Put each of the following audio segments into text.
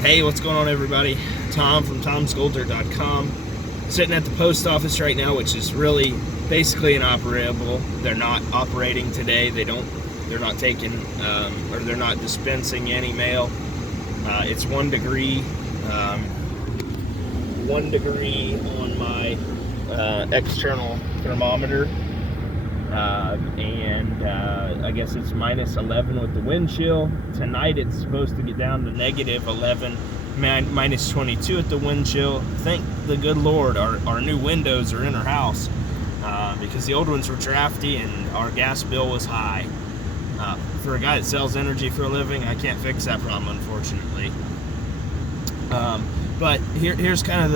Hey, what's going on, everybody? Tom from tomsgolder.com. Sitting at the post office right now, which is really basically inoperable. They're not operating today. They're not taking or they're not dispensing any mail. It's 1 degree. 1 degree on my external thermometer. And I guess it's minus 11 with the wind chill. Tonight it's supposed to get down to negative 11, minus 22 at the wind chill. Thank the good Lord our new windows are in our house because the old ones were drafty and our gas bill was high. For a guy that sells energy for a living, I can't fix that problem, unfortunately. But here's kind of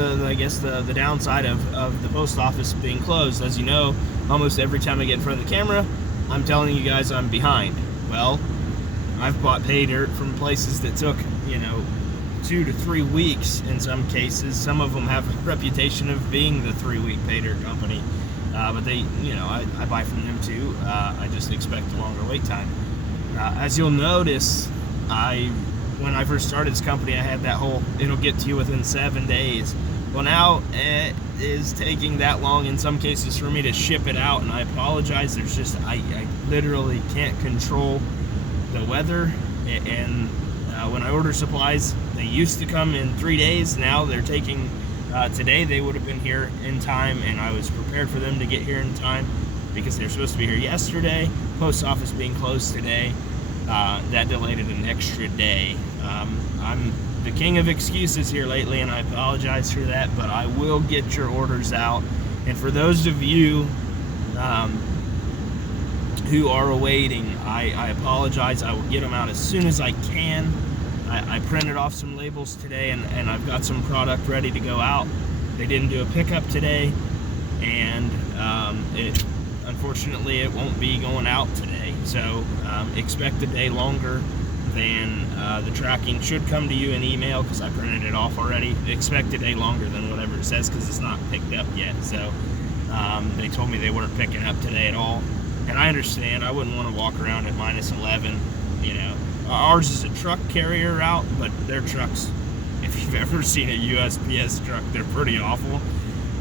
the downside of the post office being closed. As you know, almost every time I get in front of the camera, I'm telling you guys I'm behind. Well, I've bought pay dirt from places that took, 2 to 3 weeks in some cases. Some of them have a reputation of being the 3-week pay dirt company. But they, I buy from them too. I just expect a longer wait time. As you'll notice, when I first started this company, I had that whole, it'll get to you within 7 days. Well, now it is taking that long in some cases for me to ship it out, and I apologize. There's just, I literally can't control the weather, and when I order supplies, they used to come in 3 days. Now they're taking, today they would have been here in time, and I was prepared for them to get here in time because they're supposed to be here yesterday. Post office being closed today, that delayed it an extra day. I'm the king of excuses here lately, and I apologize for that, but I will get your orders out. And for those of you who are awaiting, I apologize. I will get them out as soon as I can. I printed off some labels today, and I've got some product ready to go out. They didn't do a pickup today, and unfortunately it won't be going out today. So expect a day longer than the tracking should come to you in email, because I printed it off already. Expect a day longer than whatever it says, because it's not picked up yet. So they told me they weren't picking up today at all, and I understand. I wouldn't want to walk around at minus 11. Ours is a truck carrier route, but their trucks, if you've ever seen a USPS truck, they're pretty awful,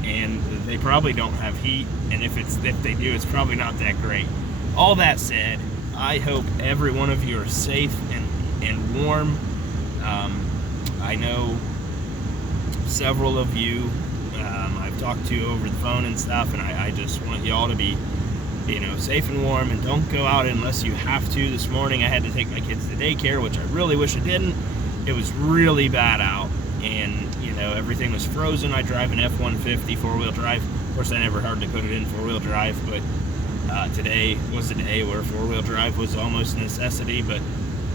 and they probably don't have heat, and if they do, it's probably not that great. All that said, I hope every one of you are safe and warm. I know several of you I've talked to over the phone and stuff, and I just want you all to be safe and warm, and don't go out unless you have to. This morning I had to take my kids to daycare, which I really wish I didn't. It was really bad out, and everything was frozen. I drive an F-150 four-wheel drive. Of course, I never hardly put it in four-wheel drive, but today was a day where four-wheel drive was almost a necessity. But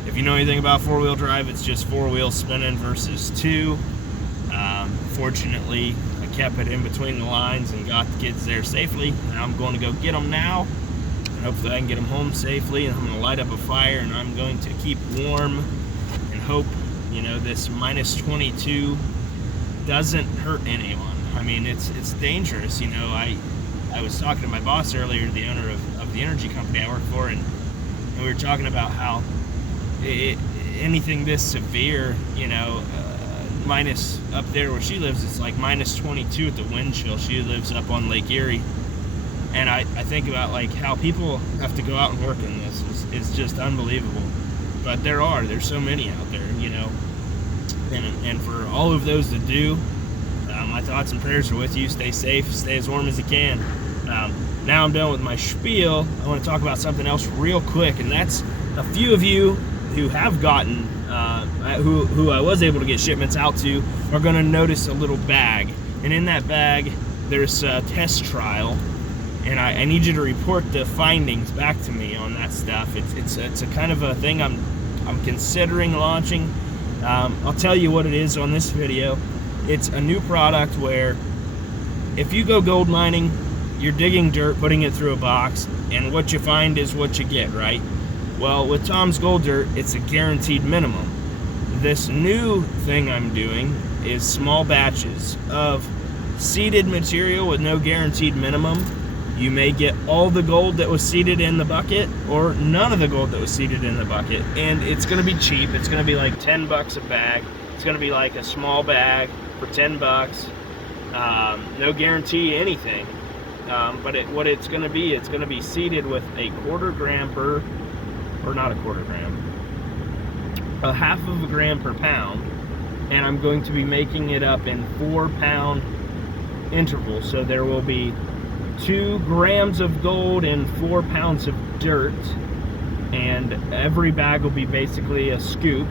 if you know anything about four-wheel drive, it's just four wheels spinning versus two. Fortunately, I kept it in between the lines and got the kids there safely. And I'm going to go get them now, and hopefully I can get them home safely. And I'm going to light up a fire, and I'm going to keep warm and hope this minus 22 doesn't hurt anyone. I mean, it's dangerous. I was talking to my boss earlier, the owner of the energy company I work for, and we were talking about how anything this severe, minus up there where she lives, it's like minus 22 at the wind chill. She lives up on Lake Erie, and I think about like how people have to go out and work in this is just unbelievable. But there's so many out there, and for all of those that do, my thoughts and prayers are with you. Stay safe, stay as warm as you can. Now I'm done with my spiel. I want to talk about something else real quick, and that's a few of you who have gotten, who I was able to get shipments out to, are going to notice a little bag. And in that bag, there's a test trial, and I need you to report the findings back to me on that stuff. It's a kind of a thing I'm considering launching. I'll tell you what it is on this video. It's a new product where if you go gold mining, you're digging dirt, putting it through a box, and what you find is what you get, right? Well, with Tom's Gold Dirt, it's a guaranteed minimum. This new thing I'm doing is small batches of seeded material with no guaranteed minimum. You may get all the gold that was seeded in the bucket, or none of the gold that was seeded in the bucket, and it's going to be cheap. It's going to be like $10 a bag. It's going to be like a small bag for $10. No guarantee anything. But what it's going to be seeded with a quarter gram per, or not a quarter gram, a half of a gram per pound, and I'm going to be making it up in 4-pound intervals. So there will be 2 grams of gold in 4 pounds of dirt, and every bag will be basically a scoop.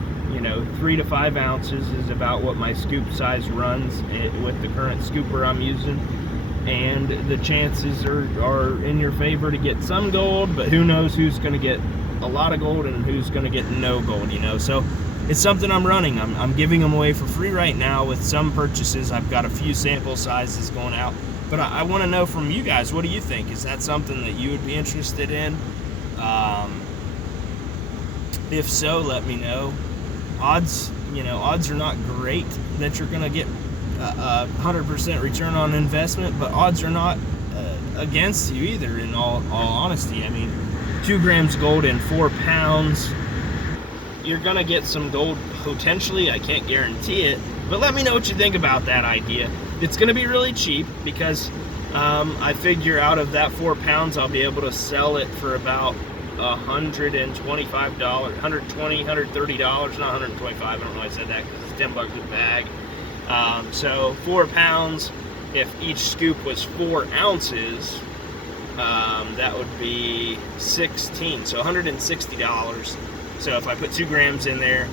3 to 5 ounces is about what my scoop size runs with the current scooper I'm using. And the chances are in your favor to get some gold, but who knows who's going to get a lot of gold and who's going to get no gold, So it's something I'm running. I'm giving them away for free right now with some purchases. I've got a few sample sizes going out, but I want to know from you guys, what do you think? Is that something that you would be interested in? If so, let me know. Odds are not great that you're going to get 100% return on investment, but odds are not against you either, in all honesty. 2 grams gold in 4 pounds, you're gonna get some gold potentially. I can't guarantee it, but let me know what you think about that idea. It's gonna be really cheap because I figure out of that 4 pounds I'll be able to sell it for about $125, $120, $130, not $125. I don't know why I said that, because it's $10 a bag. So 4 pounds, if each scoop was 4 ounces, that would be 16, so $160. So if I put 2 grams in there,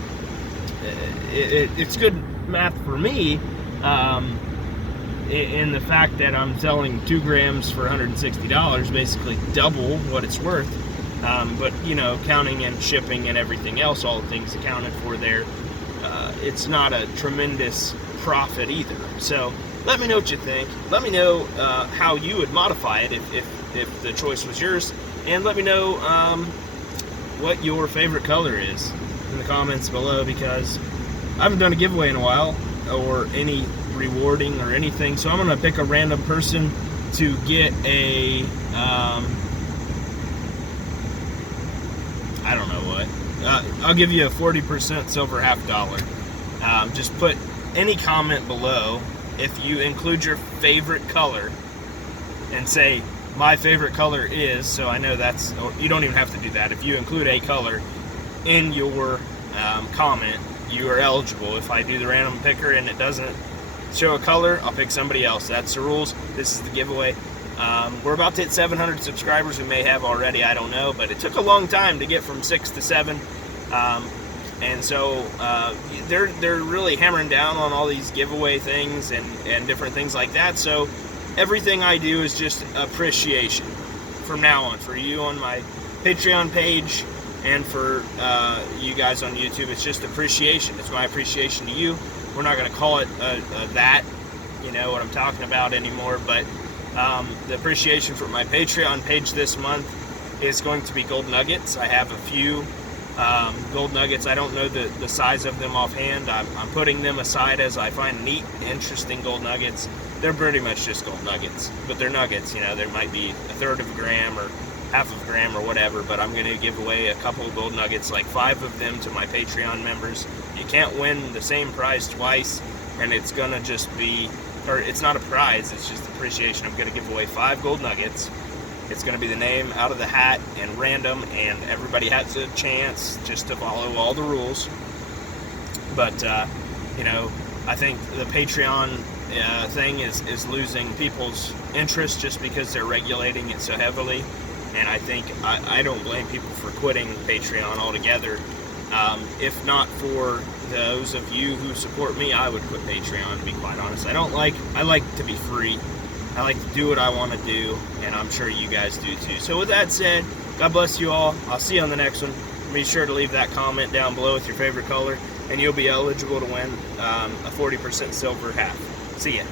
it's good math for me, in the fact that I'm selling 2 grams for $160, basically double what it's worth. But counting in shipping and everything else, all the things accounted for there, it's not a tremendous profit either. So let me know what you think. Let me know how you would modify it if the choice was yours, and let me know what your favorite color is in the comments below, because I haven't done a giveaway in a while or any rewarding or anything. So I'm gonna pick a random person to get a I don't know what. I'll give you a 40% silver $50. Just put any comment below if you include your favorite color and say my favorite color is, so I know that's, or you don't even have to do that. If you include a color in your comment, you are eligible. If I do the random picker and it doesn't show a color, I'll pick somebody else. That's the rules. This is the giveaway. We're about to hit 700 subscribers. We may have already, I don't know, but it took a long time to get from 6 to 7. And so they're really hammering down on all these giveaway things and different things like that. So everything I do is just appreciation from now on. For you on my Patreon page and for you guys on YouTube, it's just appreciation. It's my appreciation to you. We're not going to call it that, you know what I'm talking about anymore, but the appreciation for my Patreon page this month is going to be gold nuggets. I have a few gold nuggets. I don't know the size of them offhand. I'm putting them aside as I find neat, interesting gold nuggets. They're pretty much just gold nuggets, but they're nuggets. You know, there might be 1/3 of a gram or 1/2 of a gram or whatever, but I'm going to give away a couple of gold nuggets, like 5 of them, to my Patreon members. You can't win the same prize twice, and it's going to just be, or it's not a prize, it's just appreciation. I'm going to give away 5 gold nuggets. It's going to be the name out of the hat and random, and everybody has a chance just to follow all the rules. But, you know, I think the Patreon thing is losing people's interest just because they're regulating it so heavily. And I think I don't blame people for quitting Patreon altogether. If not for those of you who support me, I would quit Patreon, to be quite honest. I like to be free. I like to do what I want to do, and I'm sure you guys do too. So with that said, God bless you all. I'll see you on the next one. Be sure to leave that comment down below with your favorite color, and you'll be eligible to win a 40% silver half. See ya.